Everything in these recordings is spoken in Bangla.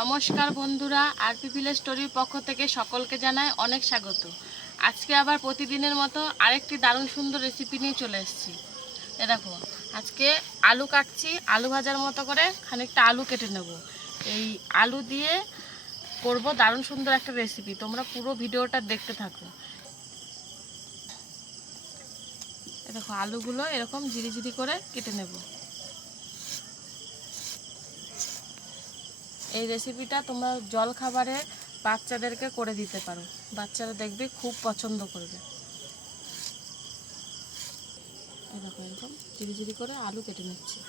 নমস্কার বন্ধুরা, আরপি ভিলেজ স্টোরির পক্ষ থেকে সকলকে জানাই অনেক স্বাগত। আজকে আবার প্রতিদিনের মতো আরেকটি দারুণ সুন্দর রেসিপি নিয়ে চলে এসেছি। এ দেখো, আজকে আলু কাটছি। আলু ভাজার মতো করে খানিকটা আলু কেটে নেব। এই আলু দিয়ে করব দারুণ সুন্দর একটা রেসিপি। তোমরা পুরো ভিডিওটা দেখতে থাকো। এ দেখো, আলুগুলো এরকম ঝিরি ঝিরি করে কেটে নেব। এই রেসিপিটা তোমরা জল খাবারে বাচ্চাদেরকে করে দিতে পারো। বাচ্চারা দেখবে খুব পছন্দ করবে। এরকম এরকম ঝিরি ঝিরি করে আলু কেটে নিচ্ছি।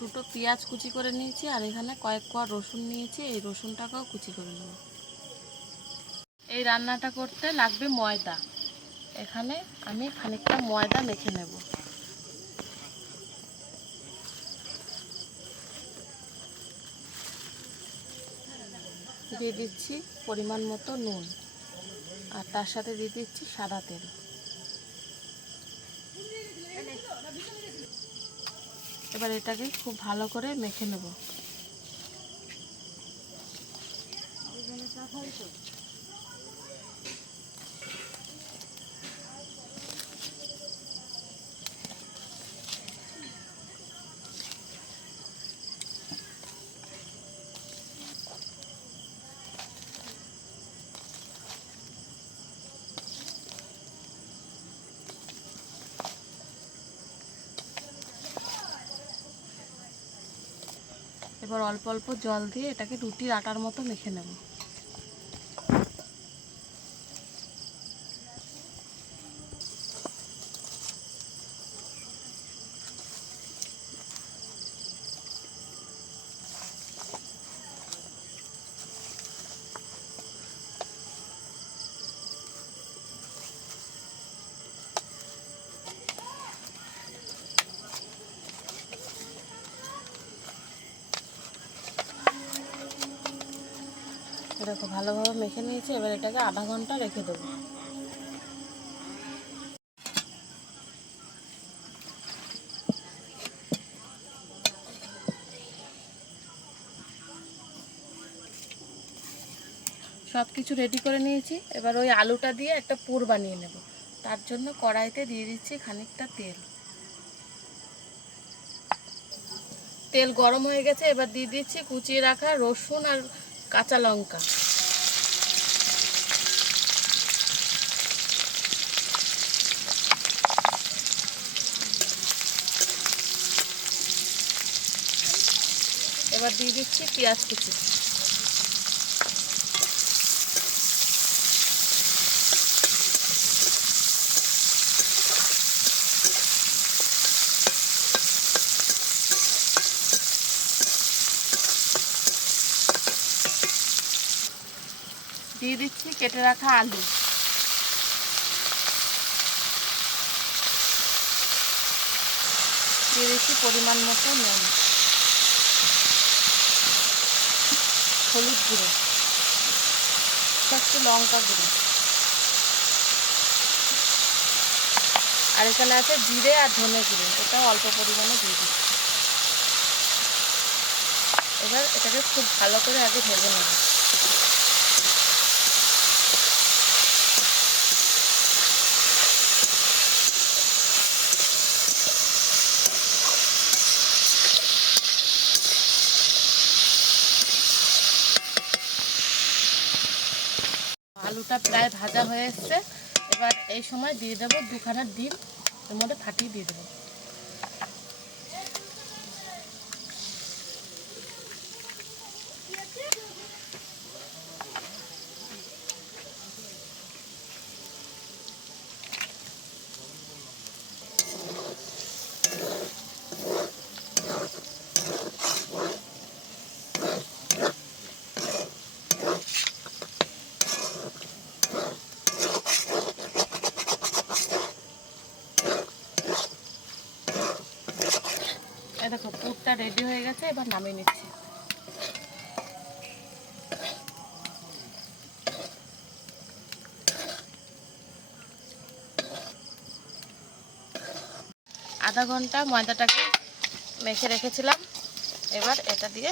দুটো পেঁয়াজ কুচি করে নিয়েছি, আর এখানে কয়েক কোয়া রসুন নিয়েছি। এই রসুনটাকেও কুচি করে নেব। এই রান্নাটা করতে লাগবে ময়দা। এখানে আমি খানিকটা ময়দা মেখে নেব। দিয়ে দিচ্ছি পরিমাণ মতো নুন, আর তার সাথে দিয়ে দিচ্ছি সাদা তেল। এবার এটাকে খুব ভালো করে মেখে নেব। এবার অল্প অল্প জল দিয়ে এটাকে রুটির আটার মতো মেখে নেব। দেখো, ভালোভাবে মেখে নিয়েছি। এবার এটাকে আধা ঘন্টা রেখে দেবো। সব কিছু রেডি করে নিয়েছি। এবার ওই আলুটা দিয়ে একটা পুর বানিয়ে নেব। তার জন্য কড়াইতে দিয়ে দিচ্ছি খানিকটা তেল। তেল গরম হয়ে গেছে। এবার দিয়ে দিচ্ছি কুচিয়ে রাখা রসুন আর কাঁচা লঙ্কা। এবার দিয়ে দিচ্ছি পেঁয়াজ কুচি। দিয়ে দিচ্ছি কেটে রাখা আলু। দিয়ে দিচ্ছি পরিমাণ মতো নুন, হলুদ গুঁড়ো, একটু লঙ্কা গুঁড়ো, আর এখানে আছে জিরে আর ধনে গুঁড়ো। এটাও অল্প পরিমাণে দিয়ে দিচ্ছি। এবার এটাকে খুব ভালো করে আগে ভেজে নেব। আলুটা প্রায় ভাজা হয়ে এসছে। এবার এই সময় দিয়ে দেবো দুখানা ডিম। এর মধ্যে ফাটিয়ে দিয়ে দেবো। দেখো পুরটা রেডি হয়ে গেছে, এবার নামিয়ে নিচ্ছি। আধা ঘন্টা ময়দাটাকে মেখে রেখেছিলাম, এবার এটা দিয়ে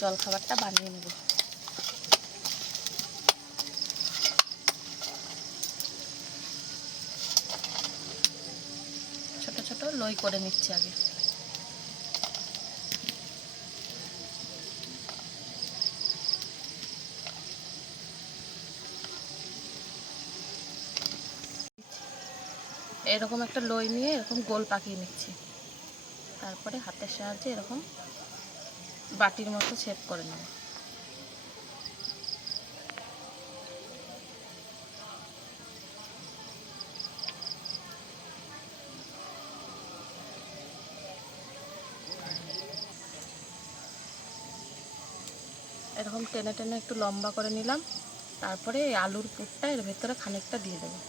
জলখাবারটা বানিয়ে নেব। ছোট ছোট লই করে নিচ্ছি আগে। এরকম একটা লই নিয়ে এরকম গোল পাকিয়ে নিচ্ছি, তারপরে হাতের সাহায্যে এরকম বাটির মতো শেপ করে নেব। এরকম টেনে টেনে একটু লম্বা করে নিলাম, তারপরে এই আলুর পুরটা এর ভেতরে খানিকটা দিয়ে দেবো।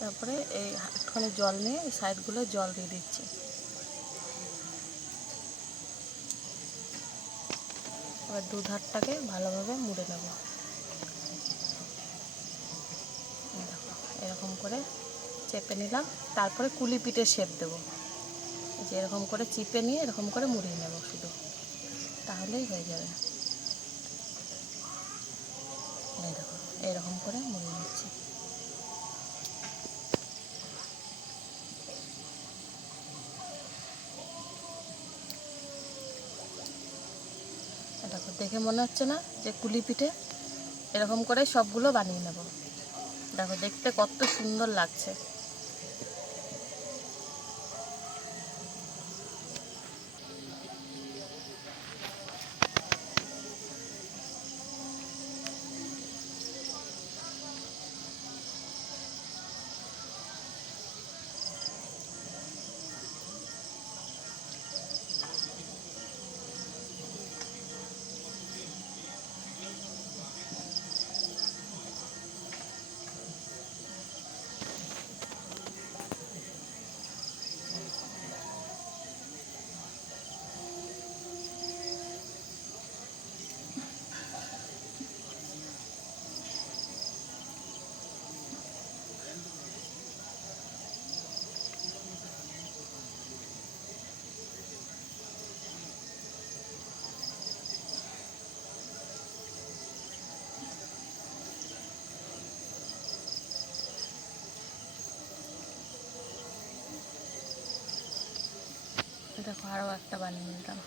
তারপরে এই একটুখানি জল নিয়ে এই সাইডগুলো জল দিয়ে দিচ্ছি। এবার দুধারটাকে ভালোভাবে মুড়ে নেব। দেখো এরকম করে চেপে নিলাম, তারপরে কুলি পিঠে শেপ দেবো। যে এরকম করে চিপে নিয়ে এরকম করে মুড়িয়ে নেব শুধু, তাহলেই হয়ে যাবে। এই দেখো এরকম করে মুড়িয়ে নিচ্ছি। দেখো দেখে মনে হচ্ছে না যে কুলি পিঠে? এরকম করে সবগুলো বানিয়ে নেব। দেখো দেখতে কত সুন্দর লাগছে। দেখো আরও একটা বানিয়ে নিলাম।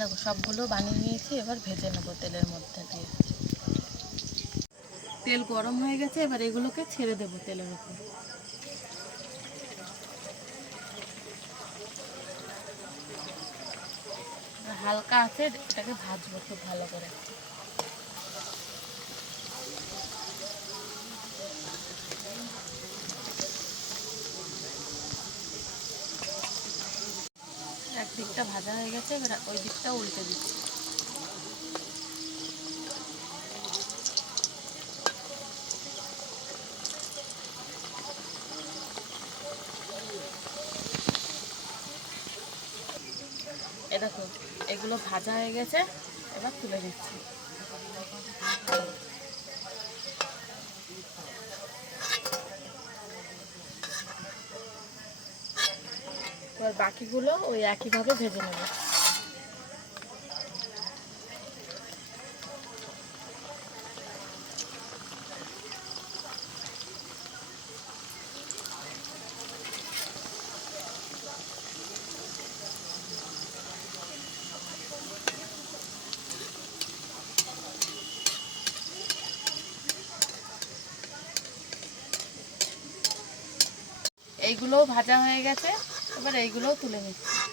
দেখো সবগুলো বানিয়ে নিয়েছি, এবার ভেজে নেবো তেলের মধ্যে দিয়ে। তেল গরম হয়ে গেছে, এবার এগুলোকে ছেড়ে দেবো তেলের উপর। হালকা আছে, এটাকে ভাজবো খুব ভালো করে। একদিকটা ভাজা হয়ে গেছে, এবার ওই দিকটা উল্টে দিচ্ছি। এ দেখো এগুলো ভাজা হয়ে গেছে, এবার তুলে দিচ্ছি। এবার বাকিগুলো ওই একইভাবে ভেজে নেব। এইগুলোও ভাজা হয়ে গেছে, এবার এইগুলোও তুলে নিচ্ছি।